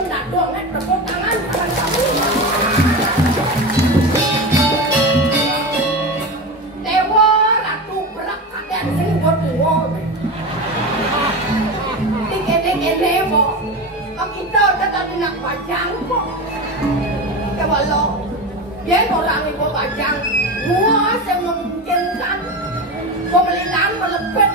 belum dado nek tepuk tangan kamu. Dewa ratu berak kakek sing tuwa. Dikene-kene kok. Kita udah tadi nak pajang kok. Kalau dia orang ibu pajang, semua yang memungkinkan pembelian melepet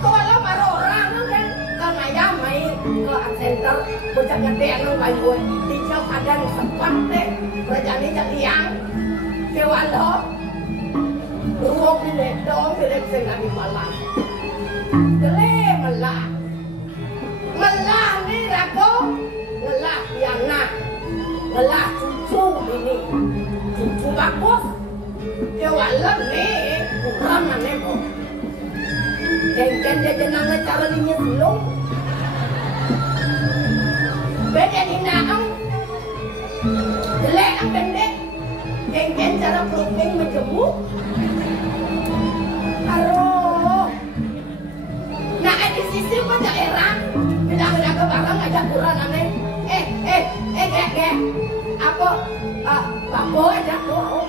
kalau para orang kan karena ya main ke center berjaga dengan bayu di jauh kadang sempat deh berjalan jadi yang kewalo ruang bilet dong bilet sengat di malam jele malah ni rago malah Yana malah cucu ini cucu bagus kewalo nih kurang aneh kok Kengken dia jenangnya cara linya belum beda ni naang jelek ang pendek Kengken cara peluping menjemuk aduh nah di sisi pada erang bilang-bilang ke barang aja kurang aneh apa bambu aja tuh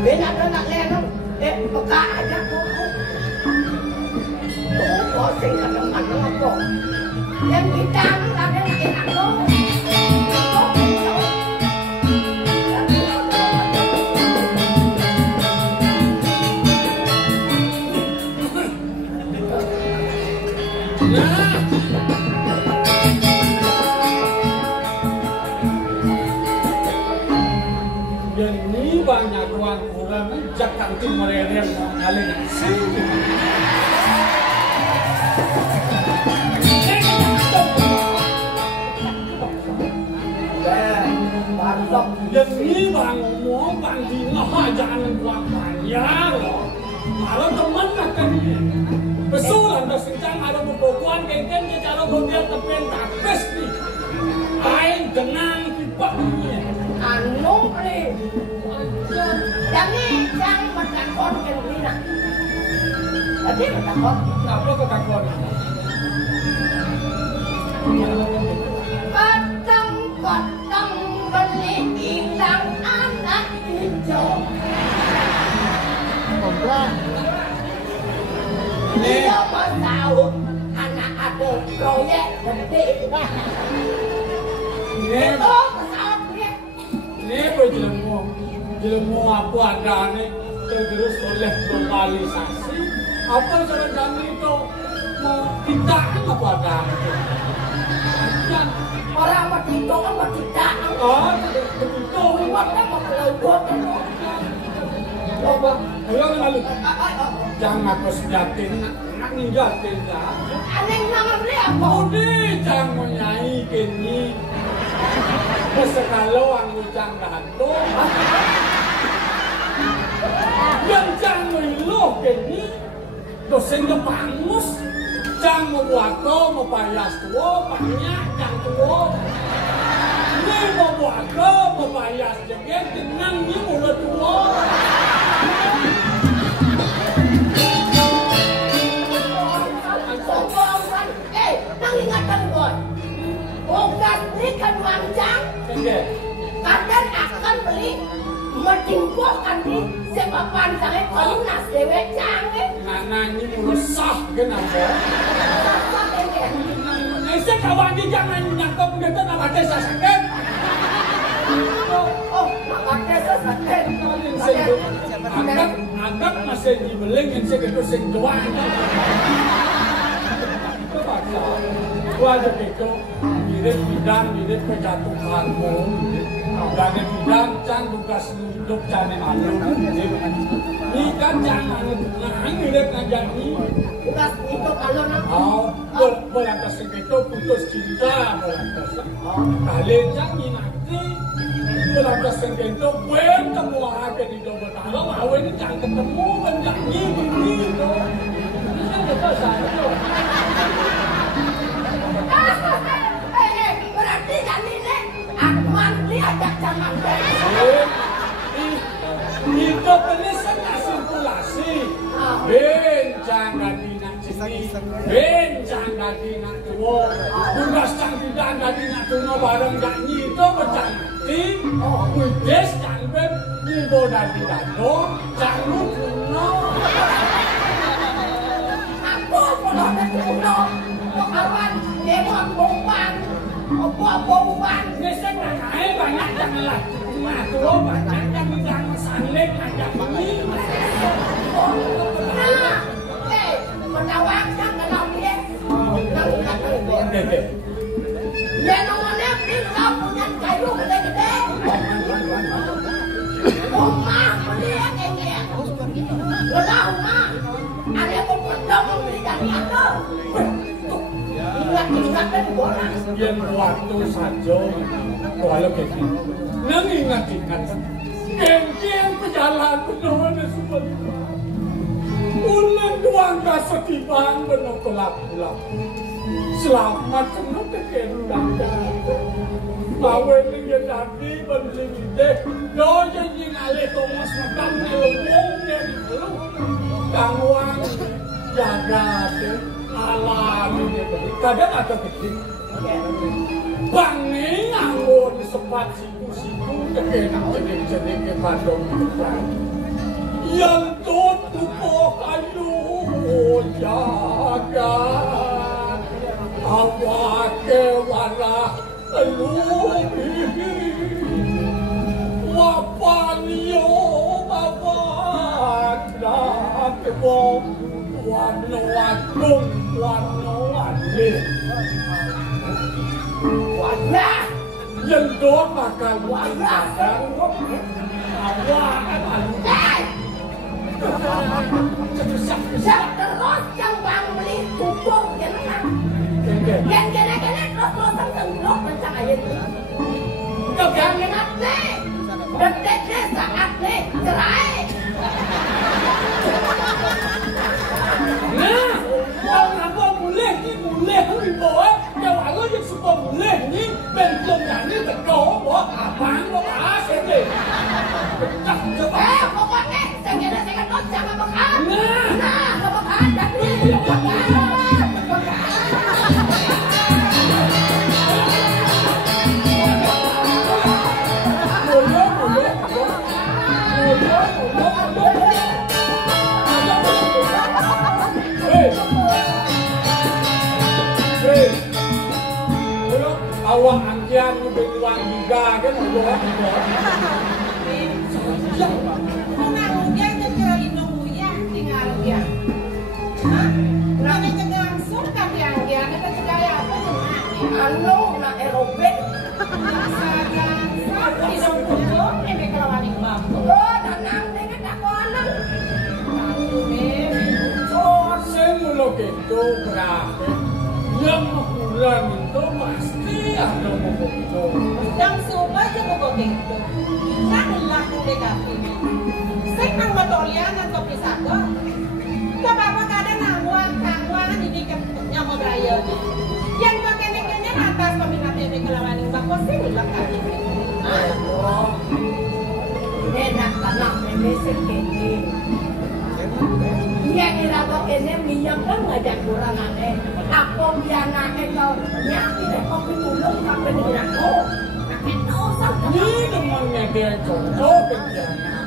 beda ada nak lenong peka aja tuh Bosen kadang-kadang apa yang kita ada nak enak tu yang ini banyak ruang kurang jangan tim mereka kali nasi yang ini bang mau bang di ngah jangan buang banyak loh kalau teman akan besulan tersencang ada pembukuan kengken cara berbiar tepen tapes nih air dengan pipa ini anu nih jadi jangan bertakon kelina tapi bertakon apa ketakon Potong beli ilang anak hijau. Dia mau tahu anak ada proyek gede. Itu pesawatnya. Ini jelemu apa ada nih tergerus oleh globalisasi. Apa cara itu mau tidak apa ada? Orang bertiga kan bertiga. Oh, begitu. Buatnya mau kelebut. Coba, ulang lalu. Jangan aku sejatin, nak ninggalin dah. Aneh nama beli apa? Udah, jangan menyai kini. Kesekalo ang ujang dahanto. Yang jangan meluh kini. Dosen kepangus. Jangan membuatku, membayas tua, banyak yang tua. Ini membuatku, membayas jengget, dengan ini mulut tua. Nang ingatan gue. Bukan belikan wanjang. Kadang akan beli. Mendingkuhkan di sepapan saya komunas dewe canggih. Nana ini mulut sah, kenapa? Saya kawan dia jangan nyangkap begitu nama desa sakit. Oh, nama desa sakit. Anggap masih dibeling yang saya itu sing doang. Gua ada itu mirip bidang mirip kejatuhanmu. Dan bidang can tugas hidup jangan malu. Ini kan jangan mirip ngajani. Tugas itu kalau nak. Belantas itu putus cinta belantas. Kalian jangan nanti belantas itu bertemu aja di doa bertalo mau ini jangan ketemu menjanji begitu. Bisa kita saja. Berarti jadi ini Akman diajak zaman Itu penisnya sirkulasi. Jangan dinanti bencang dadi nak tuwa, tugas cang bidang dadi nak tuwa bareng gak nyito becang mati, kudes cang ben nyito dadi dado, cang lu kuno. Aku kuno dan kuno, kawan demon bomban, bomban. Ngesek nakai banyak jangan lah, nak tuwa banyak yang bidang sanlek aja begini. Nah, menawarkan dalam dia. Dia namanya Prita punya kayu gede-gede. Rumah beli yang ini. Rumah. Ada pemodong beli dari aku. Ingat-ingat dari bola. Yang waktu saja, kalau begini, nang ingat-ingat. Geng-geng pejalan penuh semua. Ulang doang rasa tibang benar pelap-pelap. Selamat kena tekendang bawa dia tadi beli deh. Lo jadi ngalih Thomas makan ngelong dan gangguan jaga deh alam ini beli. Kadang ada pikir. Bang ni anggur sempat siku-siku tekendang jadi ke Bandung depan. Yang tutup kayu jaga awak kewarna lubi wapanyo mawanda kebong wano-wadung wano-wadung Wajah. yang dot makan wajah awak Siap terus yang bang beli kubur jenang. Yang kena-kena terus tengok mencang ayat ni. Yang ingat ni, detik ni saat ni cerai. Nah, kalau nampak boleh ni boleh ni boy. Kalau Allah yang suka boleh ni, bentuk ni tegak boy. Abang boy asyik ni. Pokoknya saya kena terus jangan makan. Nah, makan dan ni makan. Awak angkian berjuang juga kan buat Anu na aerobic. Isang puto, may kalawaning bako. Nanang, dengan ako anang. Saya mula gitu berapa yang bulan itu pasti ada mobil. Yang suka juga begitu. Saya laku negatif. Saya kan batolian atau pisah. Kenapa kadang nangwang ini nyamuk raya. Yang pakai nekanya atas peminatnya di kelawaning bako sih ulah kali. Enak tanah mesin kini. Yang iraga kini minyak kan ngajak kurang aneh. Aku biar aneh kau nyaki deh kopi tulung sampai di aku. Itu sampai. Ini temannya dia contoh kerjanya.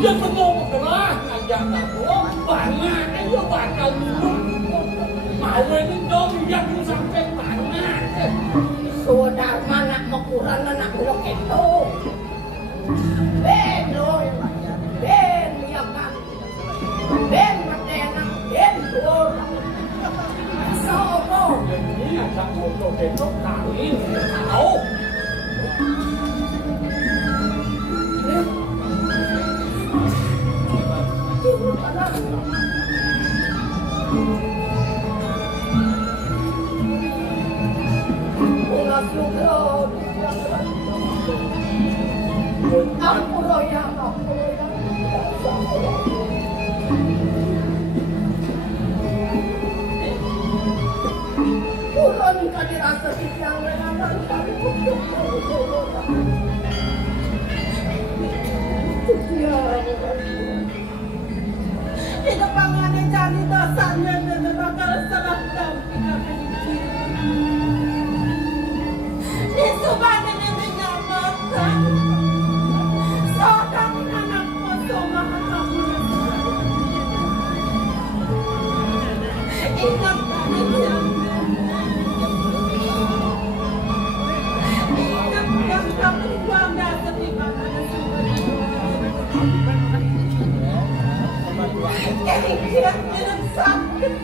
Dia penuh keras ngajak aku. Banyak aja bakal minum. Mau ini dong yang sampai banyak. Sudah mana mau kurang anak bulok itu. Ben loh, ben miyakan, ben berdena, ben dur. Sopo. Ini ada foto besok kali tahu. Ulas lugro. Aku roya. Kurang kali rasa yang lenakan kali. Tidak pangan yang di dasarnya dan bakal salah dampingan di subhannya dengan mata seorang anak motoma kamu ingat tadi yang kamu bangga setiap kira sakit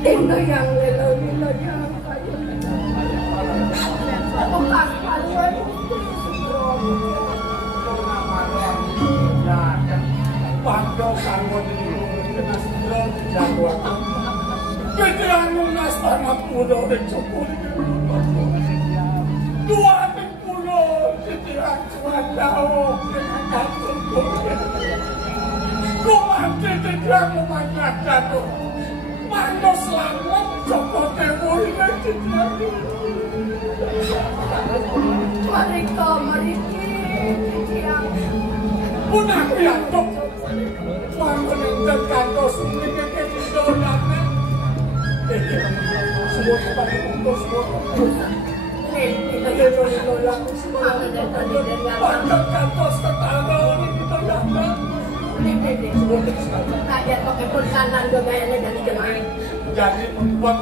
Tinggal yang lelo-lelo yang kayu bekas paluan Pandok kanggo kena sindrom jagoan. Veterano nastana puno ning Joko. Dua ning puno veteran Sumatera. Kumante veteran Sumatera. Mano selamat Joko Dewo ini veteran. Mariki yang Punah piantok. Mano ning kantor sini ke Indonesia. Semua tempat untuk semua itu yang semua banyak kantor setara kita dapat ada pakai persanan juga gayanya jadi jemaah jadi membuat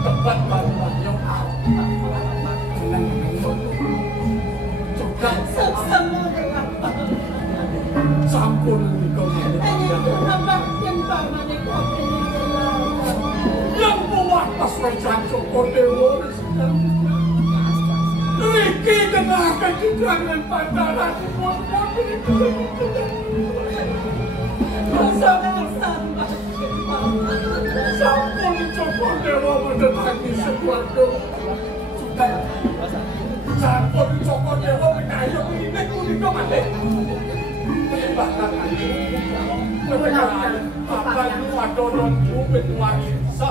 tempat baru juga sama sampun kau tambah yang paman yang mewatas macam Joko Dewo Riki kena kejutangan pantaran sampun Joko Dewo mendatangi sebuah sudah sampun Joko Dewo menayang ini kuning mati bahkan apa itu adonan jubin wanita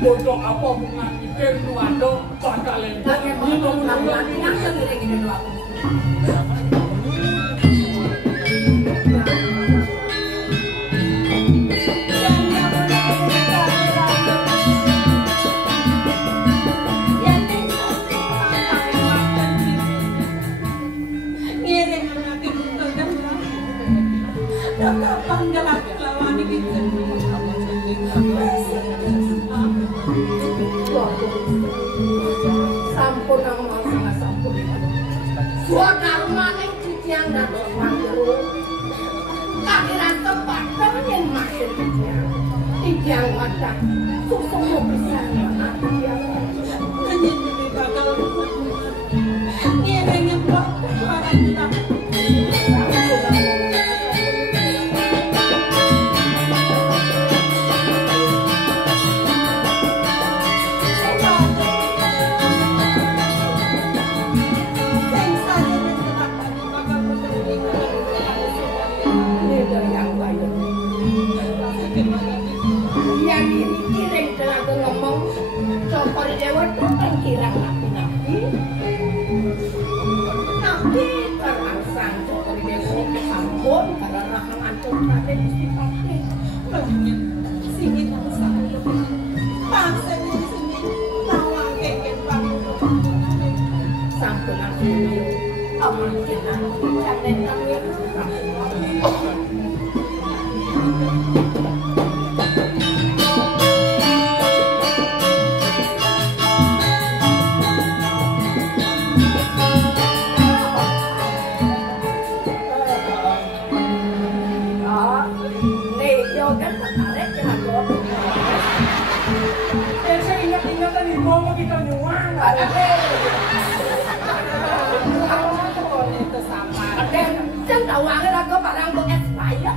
untuk apa mengakitin wado bakal ini mengulang-ulang yang sendiri ini doang sampun ang mga sampun suara maning cucian dan manggil kakiran tempat temen masih cucian tiang wadah susung mo bisa anak tiang jadi bakal ngiringin orang kita yang dikiring tenaga ngomong Joko Dewo itu kan kirang nabi-nabi nabi terangsang Joko Dewo sampun karena rahang antum kate disipati singin ang saya pangsa di sini nawang keken sampun ang video aman kita jalan kami Chân đầu ăn ra có bà đang có em phải á.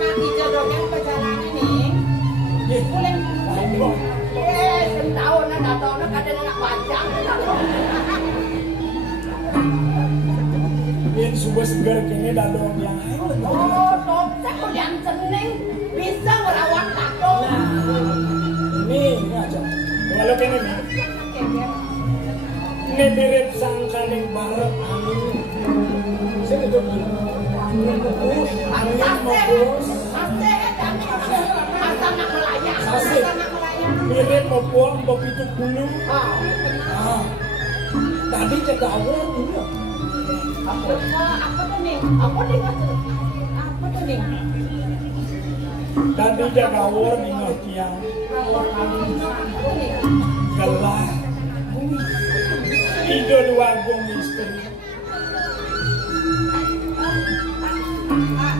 Nanti jodohnya perjalanan ini boleh Chân đầu nó datang nó kadang nak panjang. Ini sebuah segar kini dadong yang Oh, topsek kok yang seneng bisa merawat tato. Ini aja. Kalau kini nih. ne mirip sangkaning barep angin. Sing itu angin bagus, angin bagus. Anak melayang. Mirip opo pitu bulu. Tadi cegawur ini. Apa tuh nih? Apa tuh nih? Tadi cegawur di tiang. Gelah. Ido dua gong misteri.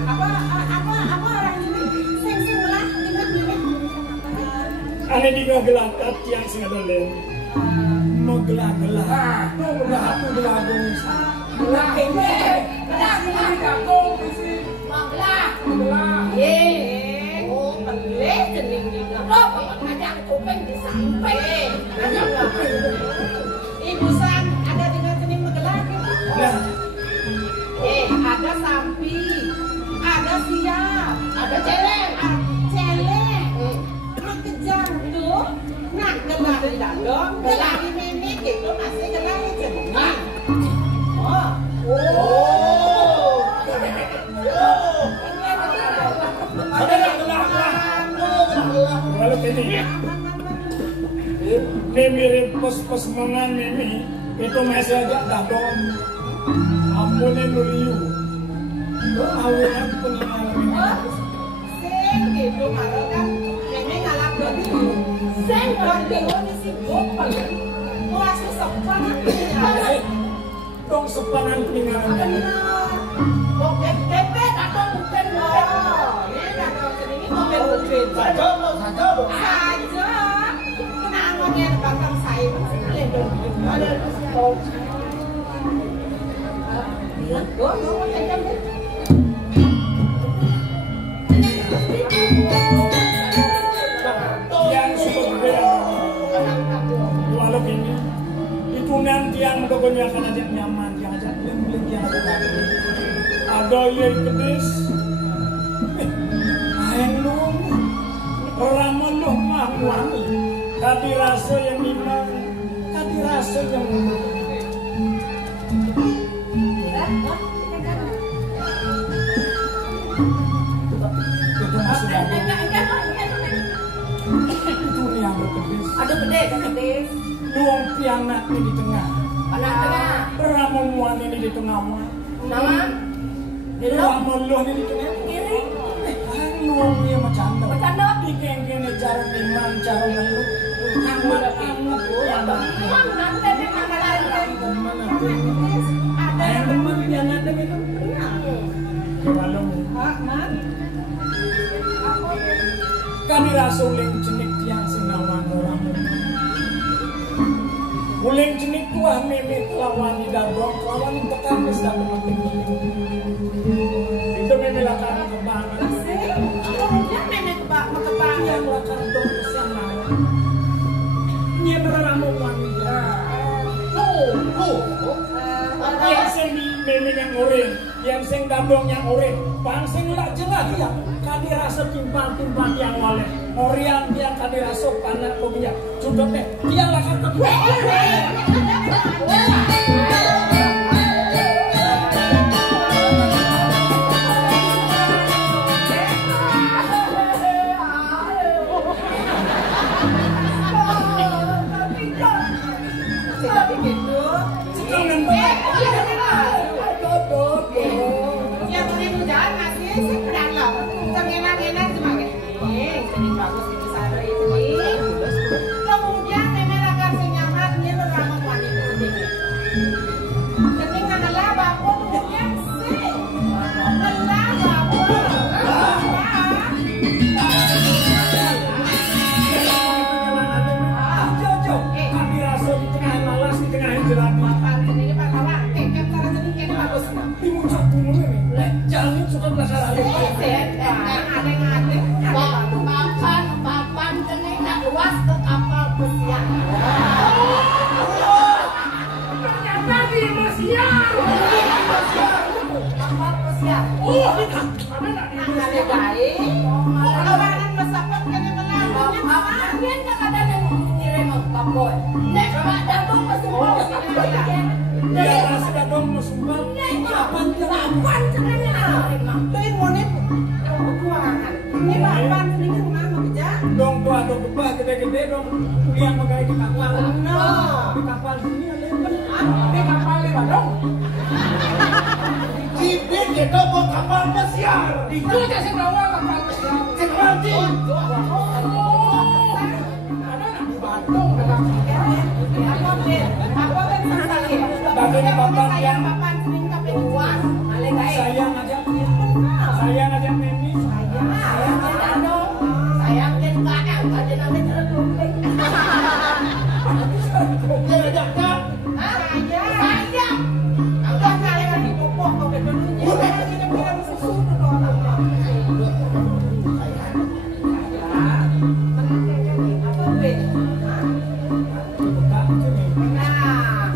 Apa orang ini? Sing lah, ingat. Ane di ngegelakat tiang sing ada lem. Mau gelah-gelah. Aku gelah gong misteri. Gelah ini. Gelah ini gabung mesti. Gelah. Oh, pelih jening dia. Oh, ada kuping di samping. Ibu San, ada dengan jening menggelar Nah, ada sampi, ada siap, Ada celeng. celeng, kejar tuh, nak gelar di dalam, gelar di mimik itu masih gelar di jening. ada gelah. Kalau ini. Ini mirip pos-pos mangan ini. Itu masih aja dadon. Ampunnya nuliu. Awalan pengalaman. Sing gitu marah kan, memang ngalap dulu. Sing dulu di sini, masih sepan. Dong sepanan peninggalan. Bebek atau bukan Ini kalau ini mungkin saja. Kenangannya bakal saya boleh dong. Yang seperti walau ini itu nanti yang kebanyakan aja nyaman, yang aja beli yang ada yang kedis, ayang nung, ramen loh mahwan, kadi rasa yang nimang, kadi rasa yang itu masih ada. Itu yang berkedis. Ada kedis. Luang pianak ini di tengah. Anak tengah. Ramuan ini di tengah. Nama? Ramuan luang ini di tengah. Kiri. Luang dia macam mana? Macam mana? Dikengkene cara iman, cara lalu. Amat. Teman nanti memang lain. Ayang teman pianak itu. Kalau kami rasa uling jenik tiang sinawan orang. Uling jenik kuah mimik lawan di dadong, lawan di tekan bisa penting. Itu memelakan kebangan. Kemudian nenek kebangan Yang lakan dong kesana. Dia beraramu wanita. Yang sing mimik yang urin, yang sing dadong yang urin. Bang sing lak jelas ya. Kadi rasa timpang-timpang yang oleh Orian yang kadi rasa panak kopinya Cukup deh, dia lakan kedua yang ini jalan masih sedang lah. Enak-enak cuma gini. Jadi bagus di sana ini. Kemudian memang agar senyaman dia beramal wanita sendiri. Ketika ngelah bapak kemudian sih ngelah bapak. Kadi rasa di tengah malas, di tengah jelati Bapak sendiri Pak Kawan. Kekep cara sendiri ini bagus. di muncak gunung ini jalan suka belakang Papan jenis nak luas ke kapal pesiar. Ternyata di pesiar. Kapal pesiar. Ada baik. Orang mesapet kena melawan. Mungkin kadang yang ngirim ke boy. Nek mak datang ke semua. Dong tua dong gede gede-gede dong yang pakai di kapal. No. Di kapal sini ada di kapal lewat dong. Cipin kita mau kapal pesiar. Itu aja sih bawa kapal pesiar. Kapal di. Ada nak di Bandung ada. Apa ben sekali. Bagaimana bapak yang papan sering kape luar. Ale gae. sayang aja ini. Sayang kita dong. Sayang kita aja nanti terlumping. Dia ajak tak. Sayang. Udah kali kan dipupuk kau betul dulu. Kira-kira bisa susu tuh orang. Apa ben? Nah,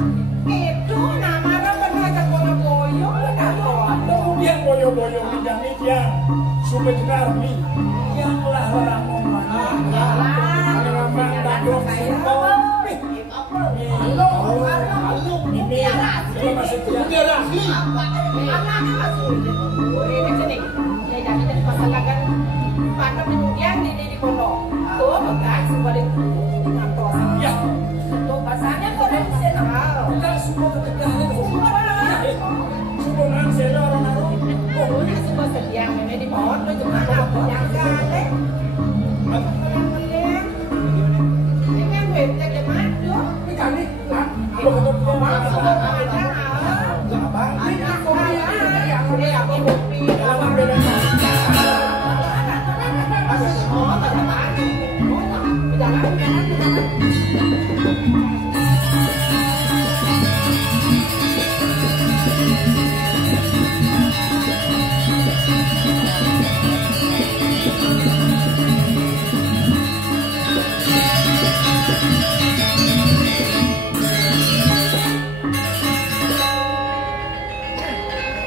itu nama orang aja boyo-boyo kan Yang boyo-boyo menjadi yang super karmi yang lah orang ngomong. Memang dadong simpel. Ini masih dia rahli. Pada kemudian di pondok, tuh bekas sebalik